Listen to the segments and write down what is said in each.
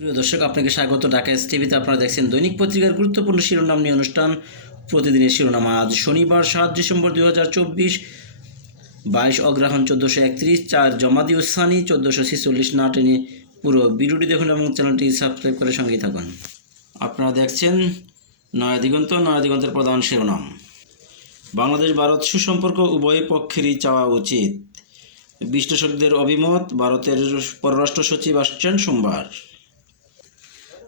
প্রিয় দর্শক, আপনাকে স্বাগত। ঢাকা এস টিভিতে আপনারা দেখছেন দৈনিক পত্রিকার গুরুত্বপূর্ণ শিরোনাম নিয়ে অনুষ্ঠান। প্রতিদিনের শিরোনাম আজ শনিবার, সাত ডিসেম্বর দুই হাজার চব্বিশ। বাইশ অগ্রহণ চোদ্দোশো একত্রিশ, চার জমাদি উসানি চোদ্দোশো ছিচল্লিশ না টেনে পুরো ভিডিওটি দেখুন এবং চ্যানেলটি সাবস্ক্রাইব করে সঙ্গেই থাকুন। আপনারা দেখছেন নয়া দিগন্ত, নয়া দিগন্তের প্রধান শিরোনাম। বাংলাদেশ, ভারত সুসম্পর্ক উভয় পক্ষেরই চাওয়া উচিত। বিশ্লেষকদের অভিমত, ভারতের পররাষ্ট্র সচিব আসছেন সোমবার।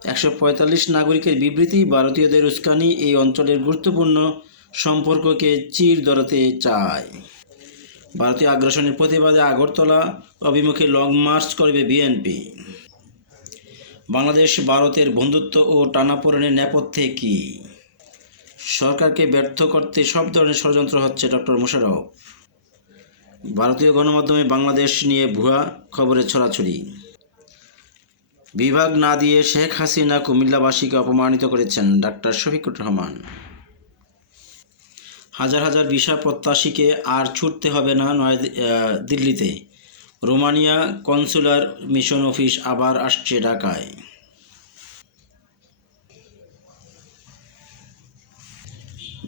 একশো পঁয়তাল্লিশ নাগরিকের বিবৃতি ভারতীয়দের উস্কানি এই অঞ্চলের গুরুত্বপূর্ণ সম্পর্ককে চির ধরাতে চায়। ভারতীয় আগ্রাসনের প্রতিবাদে আগরতলা অভিমুখে লং মার্চ করবে বিএনপি। বাংলাদেশ, ভারতের বন্ধুত্ব ও টানাপোড়েনের নেপথ্যে কি? সরকারকে ব্যর্থ করতে সব ধরনের ষড়যন্ত্র হচ্ছে ডক্টর মোশারফ ভারতীয় গণমাধ্যমে বাংলাদেশ নিয়ে ভুয়া খবরের ছড়াছড়ি। বিভাগ না দিয়ে শেখ হাসিনা কুমিল্লাবাসীকে অপমানিত করেছেন ডাক্তার শফিকুর রহমান। হাজার হাজার ভিসা প্রত্যাশীকে আর ছুটতে হবে না নয় দিল্লিতে। রোমানিয়া কনসুলার মিশন অফিস আবার আসছে ঢাকায়।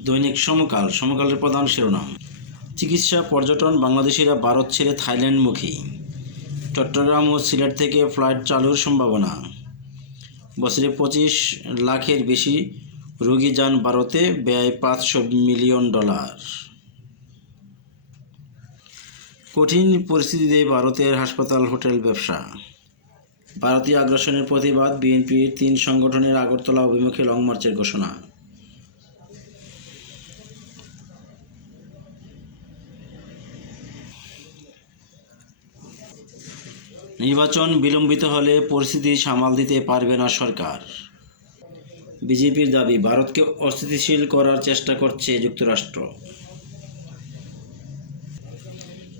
দৈনিক সমকাল, সমকালের প্রধান শিরোনাম। চিকিৎসা পর্যটন বাংলাদেশিরা ভারত ছেড়ে থাইল্যান্ডমুখী। চট্টগ্রাম ও সিলেট থেকে ফ্লাইট চালুর সম্ভাবনা। বছরে পঁচিশ লাখের বেশি রোগী যান ভারতে, ব্যয় পাঁচশো মিলিয়ন ডলার। কঠিন পরিস্থিতিতে ভারতের হাসপাতাল, হোটেল, ব্যবসা। ভারতীয় আগ্রাসনের প্রতিবাদ বিএনপির তিন সংগঠনের আগরতলা অভিমুখে লং মার্চের ঘোষণা। নির্বাচন বিলম্বিত হলে পরিস্থিতি সামাল দিতে পারবে না সরকার। বিজেপির দাবি, ভারতকে অস্থিতিশীল করার চেষ্টা করছে যুক্তরাষ্ট্র।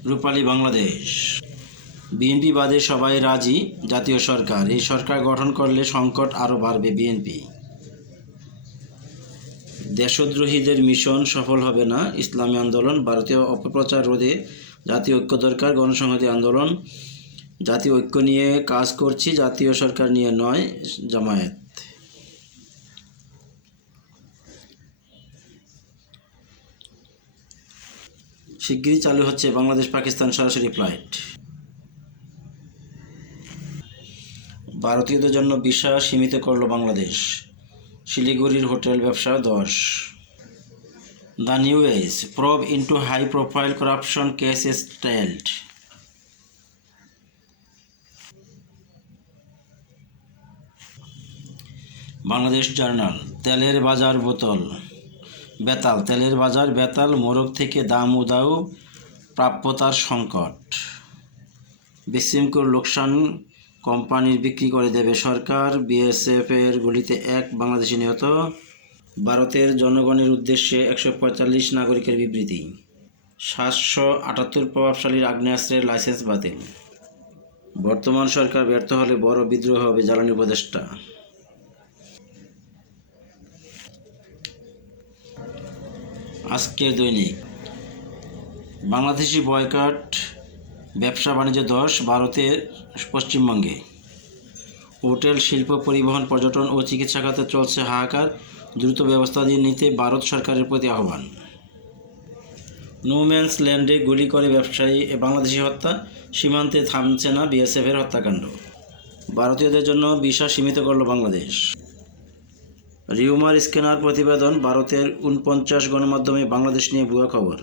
রূপালী বাংলাদেশ। বিএনপি বাদে সবাই রাজি, জাতীয় সরকার। এই সরকার গঠন করলে সংকট আরও বাড়বে বিএনপি। দেশদ্রোহীদের মিশন সফল হবে না, ইসলামী আন্দোলন, ভারতীয় অপপ্রচার রোধে জাতীয় ঐক্য দরকার, গণসংহতি আন্দোলন জাতীয় ঐক্য নিয়ে কাজ করছি, জাতীয় সরকার নিয়ে নয়, জামায়াত। শিগগিরই চালু হচ্ছে বাংলাদেশ পাকিস্তান সরাসরি ফ্লাইট। ভারতীয়দের জন্য ভিসা সীমিত করল বাংলাদেশ। শিলিগুড়ির হোটেল ব্যবসা দশ। The new age, probe into high profile corruption cases stalled Bangladesh journal, তেলের বাজার বোতল, বেতাল, তেলের বাজার, বেতাল, মোরগ থেকে দাম উদাও প্রাপ্যতার সংকট। বিশৃঙ্খল লোকসান কোম্পানির বিক্রি করে দেবে সরকার বিএসএফ এর গুলিতে এক বাংলাদেশি নিহত, ভারতের জনগণের উদ্দেশ্যে একশো পঁয়তাল্লিশ নাগরিকের বিবৃতি, সাতশো আটাত্তর প্রভাবশালীর আগ্নেয়াস্ত্রের লাইসেন্স বাতিল। বর্তমান সরকার ব্যর্থ হলে বড় বিদ্রোহ হবে জ্বালানি উপদেষ্টা। আজকের দৈনিক। বাংলাদেশি বয়কাট, ব্যবসা বাণিজ্য দশ, ভারতের পশ্চিমবঙ্গে। হোটেল শিল্প পরিবহন, পর্যটন ও চিকিৎসা খাতে চলছে হাহাকার, দ্রুত ব্যবস্থা দিয়ে নিতে ভারত সরকারের প্রতি আহ্বান। নোম্যান্স ল্যান্ডে গুলি করে ব্যবসায়ী বাংলাদেশি হত্যা, সীমান্তে থামছে না বিএসএফের হত্যাকাণ্ড। ভারতীয়দের জন্য ভিসা সীমিত করল বাংলাদেশ। রিউমার স্ক্যানার প্রতিবেদন ভারতের উনপঞ্চাশ গণমাধ্যমে বাংলাদেশ নিয়ে ভুয়া খবর।